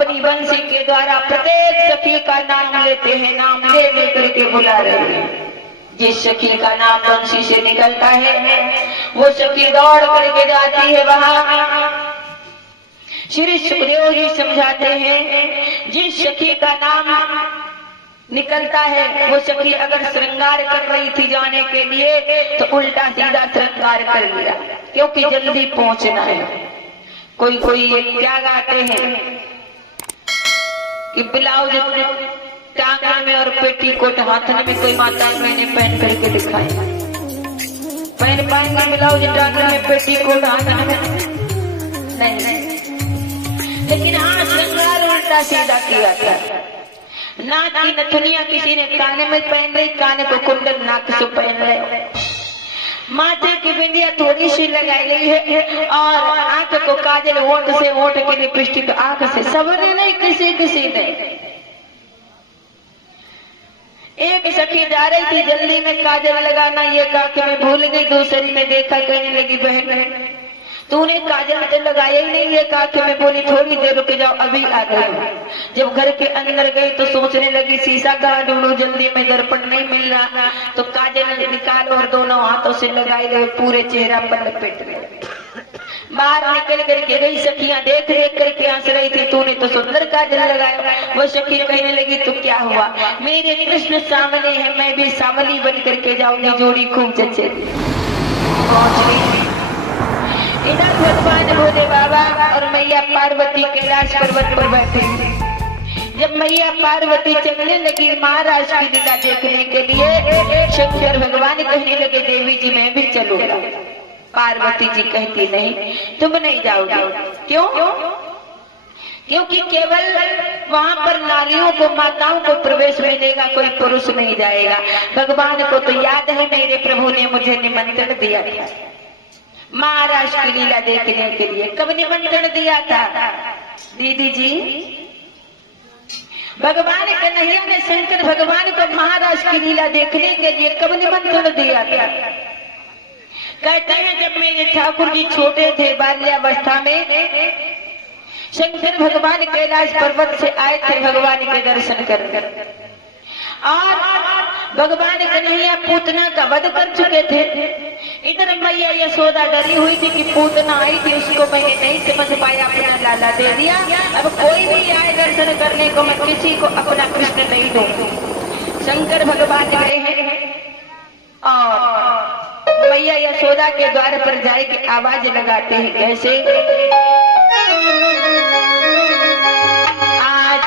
अपनी बंसी के द्वारा प्रत्येक सखी का नाम लेते हैं, नाम ले लेकर के बुला रहे हैं। जिस सखी का नाम बंसी से निकलता है वो सखी दौड़ करके जाती है वहां। श्री सुखदेव जी समझाते हैं जिस सखी का नाम निकलता है वो सखी अगर श्रृंगार कर रही थी जाने के लिए तो उल्टा सीधा श्रृंगार कर लिया, क्योंकि जल्दी पहुंचना है। कोई क्या गाते हैं कि ब्लाउज टांगने में और पेटीकोट हाथने में कोई माता मैंने पहन करके दिखाई, पहन पाएंगे ब्लाउज टांगने में पेटीकोट हाथने में? नहीं। लेकिन हाँ श्रृंगार उल्टा सीधा किया था। नाक की नथुनिया किसी ने काने में पहन रही, काने को कुंडल नाक से पहन रहे, माथे की बिंदिया थोड़ी सी लगाई गई है और आंख को काजल, होंठ से होंठ की लिपस्टिक आंख से, सबने नहीं किसी ने। एक सखी जा रही थी जल्दी में काजल लगाना, ये कांख में भूल गई, दूसरी ने देखा कहने लगी बहन तूने काजल तो लगाया ही नहीं, ये कांख में बोली थोड़ी देर रुक जाओ अभी आ गई। जब घर के अंदर गई तो सोचने लगी शीशा कहाँ ढूंढूं, जल्दी में दर्पण नहीं मिल रहा, तो काजल निकालो और दोनों हाथों से लगाई गए, पूरे चेहरा पर लपेट गए। बाहर निकल करके गई सखियां देख करके हंस रही थी, तूने तो सुंदर काजल लगाया। वो सखी कहने लगी तो क्या हुआ, मेरे कृष्ण सामने है, मैं भी सावली बन करके जाऊंगी, जोड़ी खूब जचे। पहुंच गई इधर भगवान भोले बाबा और मैया पार्वती कैलाश पर्वत पर बैठे। जब मैया पार्वती चलने लगी महाराज की लीला देखने के लिए, शंकर भगवान कहने लगे देवी जी मैं भी चलूंगा। पार्वती जी कहती नहीं तुम नहीं जाओगी। क्यों? क्योंकि केवल वहाँ पर नारियों को, माताओं को प्रवेश मिलेगा, कोई पुरुष नहीं जाएगा। भगवान को तो याद है मेरे प्रभु ने मुझे निमंत्रण दिया था महाराज की लीला देखने के लिए। कब निमंत्रण दिया था दीदी जी? भगवान कन्हैया ने शंकर भगवान को महाराज की लीला देखने के लिए कब निमंत्रण दिया था? कहते हैं जब मेरे ठाकुर जी छोटे थे बाल्यावस्था में, शंकर भगवान कैलाश पर्वत से आए थे भगवान के दर्शन कर, और भगवान कन्हैया पूतना का वध कर चुके थे। इधर मैया यशोदा डरी हुई थी कि पूतना आई थी, उसको मैंने नहीं समझ पाया, अपना लाला दे दिया। अब कोई भी आए दर्शन करने को मैं किसी को अपना कृष्ण नहीं दूंगी। शंकर भगवान गए हैं और मैया यशोदा के द्वार पर जाए कि आवाज लगाते हैं कैसे, आज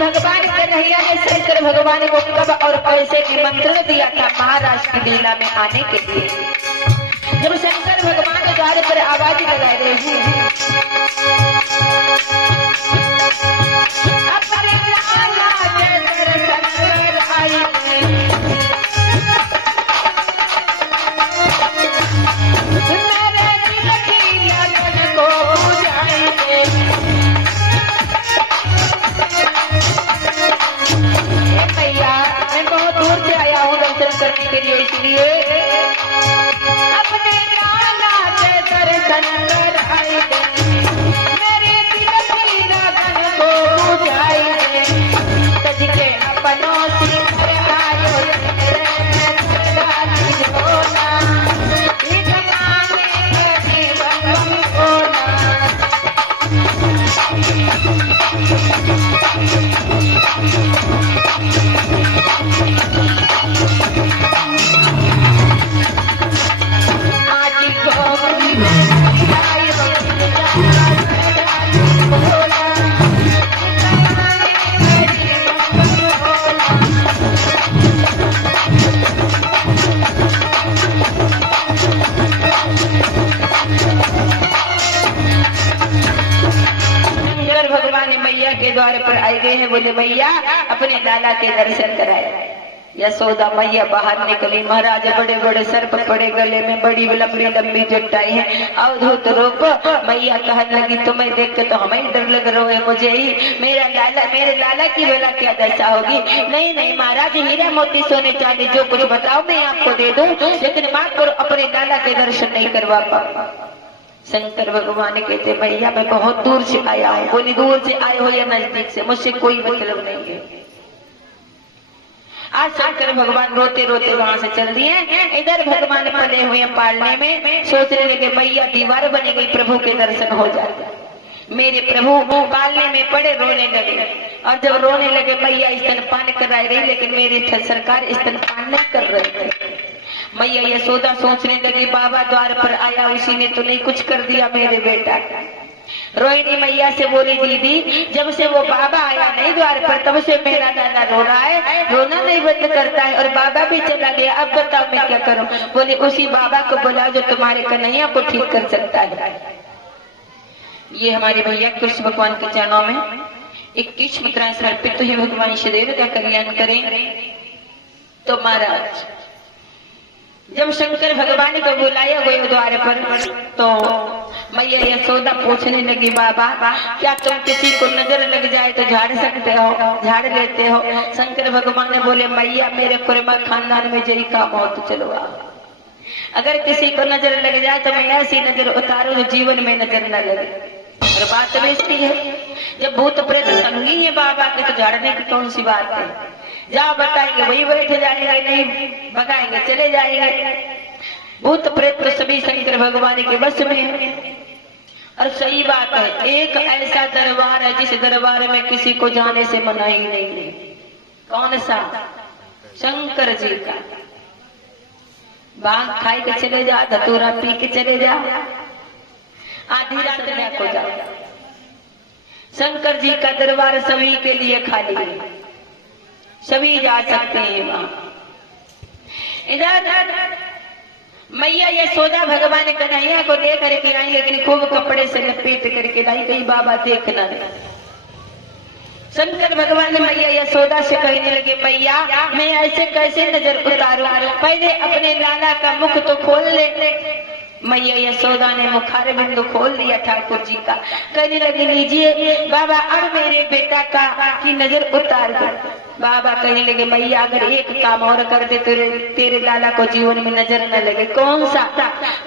भगवान कन्हैया ने शंकर भगवान को कब और कैसे निमंत्रण दिया था महाराज की लीला में आने के लिए। जब शंकर भगवान द्वार पर आवाज लगाए गए के लिए, इसलिए अपने लाला के दर्शन कर आए मेरे दिल की लगन को बुझाए, तजके अपनों से घर आयो द्वार पर आए गए हैं। बोले भैया अपने लाला के दर्शन कराए। यशोदा मैया बाहर निकली, महाराज बड़े बड़े सर्प पड़े गले में, बड़ी लंबी लंबी जटाई है, अवधूत रूप। मैया कहने लगी तुम्हें देख के तो हमें डर लग रहा है, मुझे ही मेरे लाला की बेला क्या दशा होगी। नहीं नहीं महाराज, हीरा मोती सोने चांदी जो कुछ बताओ मैं आपको दे दूं, लेकिन माँ को अपने लाला के दर्शन नहीं करवा पाऊंगा। शंकर भगवान कहते मैया मैं बहुत दूर से आया हूँ। बोली दूर से आए हो या नजदीक से, मुझसे कोई मतलब नहीं है। आज शंकर भगवान रोते रोते वहां से चल दिए। इधर भगवान पड़े हुए पालने में, सोचने लगे मैया दीवार बनी गई, प्रभु के दर्शन हो जाते। मेरे प्रभु पालने में पड़े रोने लगे, और जब रोने लगे मैया स्तनपान कराई रही, लेकिन मेरी सरकार स्तनपान नहीं कर रहे थे। मैया यशोदा सोचने लगी बाबा द्वार पर आया, उसी ने तो नहीं कुछ कर दिया मेरे बेटा का। रोहिणी मैया से बोली दीदी जब से वो बाबा आया नहीं द्वार पर, तब से मेरा दादा रो रहा है, रोना नहीं बंद करता है, और बाबा भी चला गया, अब बताओ मैं क्या करूं। बोले उसी बाबा को बुलाओ जो तुम्हारे कन्हैया को ठीक कर सकता है। ये हमारे भैया कृष्ण भगवान के चरणों में 21 मुद्राएं समर्पित तो ही भगवान सदैव का कल्याण करें। तो महाराज जब शंकर भगवान को बुलाया गए द्वार पर, तो मैया यशोदा पूछने लगी बाबा क्या तुम किसी को नजर लग जाए तो झाड़ सकते हो, झाड़ लेते हो। शंकर भगवान ने बोले मैया मेरे कुर्मा खानदान में यही काम हो तो चलो आओ। अगर किसी को नजर लग जाए तो मैं ऐसी नजर उतारू जो जीवन में नजर न लगे। और बात बेचती है, जब भूत प्रेत संगी है बाबा के तो झाड़ने की कौन सी बात है। जहाँ बताएंगे वही बैठ जाएंगे, नहीं भगाएंगे चले जाएंगे। भूत प्रेत तो सभी शंकर भगवान के बस में है। और सही बात है, एक ऐसा दरबार है जिस दरबार में किसी को जाने से मनाही नहीं है। कौन सा? शंकर जी का। भांग खाई के चले जा, धतूरा पी के चले जा, आधी रात में को जाओ। शंकर जी का दरबार सभी के लिए खाली है, सभी जा सकते हैं वहां। इधर मैया यशोदा भगवान कन्हैया को लेकर के आई, लेकिन खूब कपड़े से लपेट करके लाई, कहीं बाबा देखना नहीं। शंकर भगवान ने मैया यशोदा से कहने लगे मैया मैं ऐसे कैसे नजर उतारूं, पहले अपने लाला का मुख तो खोल ले। मैया यशोदा ने मुखार बिंदु खोल दिया ठाकुर जी का। कहने लगे लीजिए बाबा अब मेरे बेटा का की नजर उतार दो। बाबा कहने लगे मैया अगर एक काम और कर दे तो तेरे लाला को जीवन में नजर न लगे। कौन सा?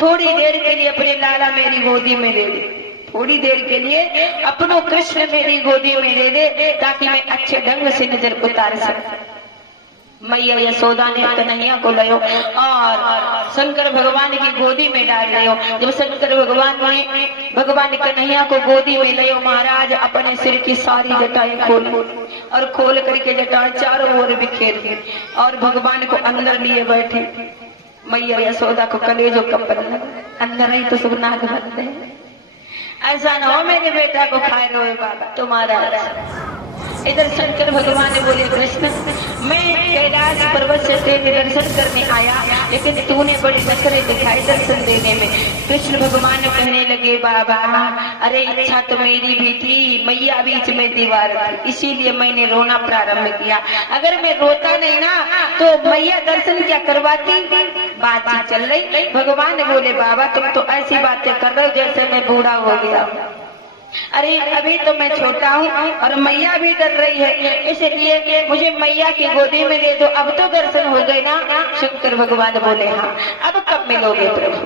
थोड़ी देर के लिए अपने लाला मेरी गोदी में ले ले, थोड़ी देर के लिए अपनो कृष्ण मेरी गोदी में ले ले, ताकि मैं अच्छे ढंग से नजर उतार सकूं। मैया यशोदा ने कन्हैया को लियो और शंकर भगवान की गोदी में डाल लियो। जब शंकर भगवान कन्हैया को गोदी में लियो, महाराज अपने सिर की सारी जटाएं खोल करके जटाएं चारों ओर बिखेर दी और भगवान को अंदर लिए बैठे। मैया यशोदा को कलेजो कपड़ अंदर ही तो सब नाक बनते हैं। ऐसा न हो मेरे बेटा को खाए रोए बाबा। तो महाराज इधर शंकर भगवान ने बोले कृष्ण मैं कैलाश पर्वत से तेरे दर्शन करने आया, लेकिन तूने बड़े नखरे दिखाए दर्शन देने में। कृष्ण भगवान कहने लगे बाबा अरे इच्छा तो मेरी भी थी, मैया बीच में दीवार थी, इसीलिए मैंने रोना प्रारंभ किया। अगर मैं रोता नहीं ना तो मैया दर्शन क्या करवाती। बातचीत चल रही, भगवान ने बोले बाबा तुम तो ऐसी बातें कर रहे हो जैसे मैं बूढ़ा हो गया। अरे अभी तो मैं छोटा हूँ और मैया भी डर रही है, इसलिए मुझे मैया की गोदी में दे दो, अब तो दर्शन हो गए ना। शंकर भगवान बोले हाँ अब कब मिलोगे प्रभु।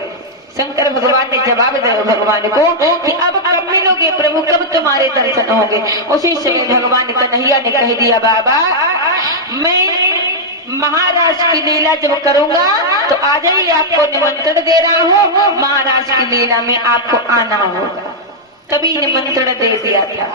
शंकर भगवान ने जवाब दिया भगवान को कि अब कब मिलोगे प्रभु, कब तुम्हारे दर्शन होंगे। उसी समय भगवान कन्हैया ने कह दिया बाबा मैं महाराज की लीला जब करूंगा तो आज ही आपको निमंत्रण दे रहा हूँ, महाराज की लीला में आपको आना होगा। तभी निमंत्रण दे दिया था।